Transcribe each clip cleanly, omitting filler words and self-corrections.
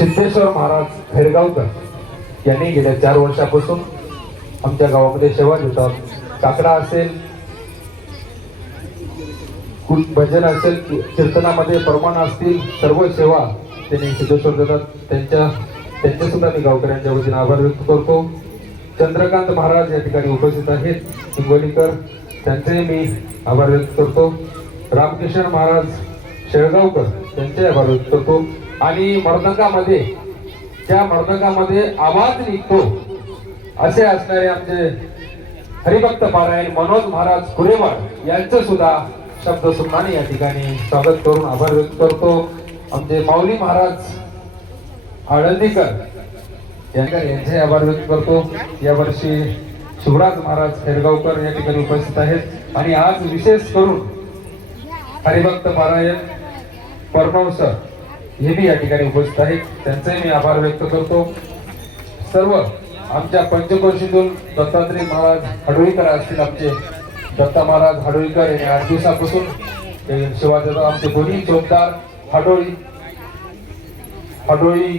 सिद्धेश्वर महाराज खैरगावकर यांनी गेल्या 4 वर्षापासून आमच्या गावामध्ये सेवा देतात. काकडा असेल, भजन असेल, कीर्तनामध्ये प्रमाण असतील, सर्व सेवा त्यांनी सिद्धेश्वर देतात. त्यांचे सुद्धा मी गावकऱ्यांच्या वतीने आभार व्यक्त करतो. चंद्रकांत महाराज या ठिकाणी उपस्थित आहेत, हिंगोलीकर, त्यांचे मी आभार व्यक्त करतो. रामकिशन महाराज शेळगावकर त्यांचे आभार व्यक्त करतो. आणि मर्दंगामध्ये, ज्या मर्दंगामध्ये आवाज निघतो असे असणारे आमचे हरिभक्त पारायण मनोज महाराज कुरेवाड यांचं सुद्धा शब्द सुमनाने या ठिकाणी स्वागत करून आभार व्यक्त करतो. आमचे माऊली महाराज आळंदीकर यांचे आभार व्यक्त करतो. यावर्षी शिवराज महाराज खैरगावकर या ठिकाणी उपस्थित आहेत. आणि आज विशेष करून हरिभक्त पारायण प्रणव सर हे बी या ठिकाणी उपस्थित आहेत, त्यांचे मी आभार व्यक्त करतो. सर्व आमच्या पंचक्रोशीतून दत्तात्रय महाराज हडोळीकर असतील, आमचे दत्ता महाराज हडोळीकर यांनी 8 दिवसापासून सेवा देतात. आमचे दोन्ही चौकदार हडोळी,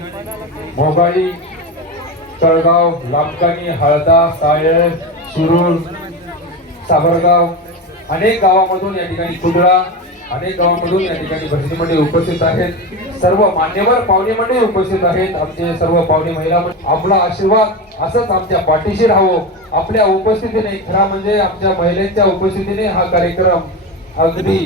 मोगाळी, तळगाव, लांबकानी, हळदा, सायळ, शिरूर, साबरगाव, अनेक गावामधून या ठिकाणी कुडळा, अनेक गावांमधून या ठिकाणी भजनी मंडळी उपस्थित आहेत. सर्व मान्यवर पाहुणे मंडळी उपस्थित आहेत. आमचे सर्व पाहुणे महिला, आपला आशीर्वाद असंच आमच्या पाठीशी राहावो. आपल्या उपस्थितीने, खरा म्हणजे आमच्या महिलांच्या उपस्थितीने हा कार्यक्रम अगदी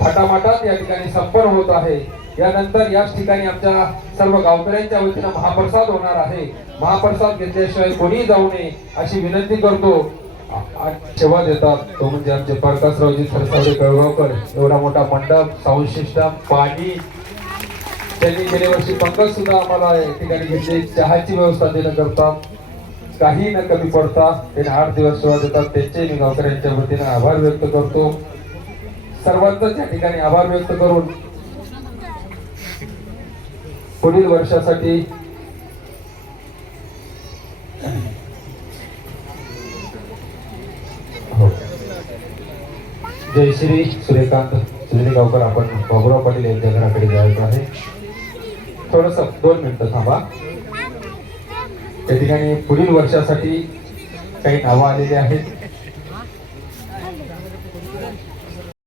थाटामाटात या ठिकाणी संपन्न होत आहे. यानंतर याच ठिकाणी आमच्या सर्व गावकऱ्यांच्या वतीने महाप्रसाद होणार आहे. महाप्रसाद घेतल्याशिवाय कोणी जाऊ नये अशी विनंती करतो. सेवा देतात तो म्हणजे आमचे प्रकाशरावजी सरसावडे कळगावकर. एवढा मोठा मंडप, साऊंड सिस्टम, पाणी, त्यांनी गेल्या वर्षी पंकज सुद्धा आम्हाला या ठिकाणी घेतले. चहाची व्यवस्था देणं करतात, काही न कमी पडता त्यांनी 8 दिवस सेवा देतात. त्यांचे मी गावकऱ्यांच्या वतीने आभार व्यक्त करतो. सर्वांचाच या ठिकाणी आभार व्यक्त करून पुढील वर्षासाठी जय श्री सूर्यकांत गावकर, आपण बाबुराव पाटील यांच्या घराकडे जायचं आहे. थोडस 2 मिनिटं थांबा. या ठिकाणी पुढील वर्षासाठी काही नावं आलेली आहेत.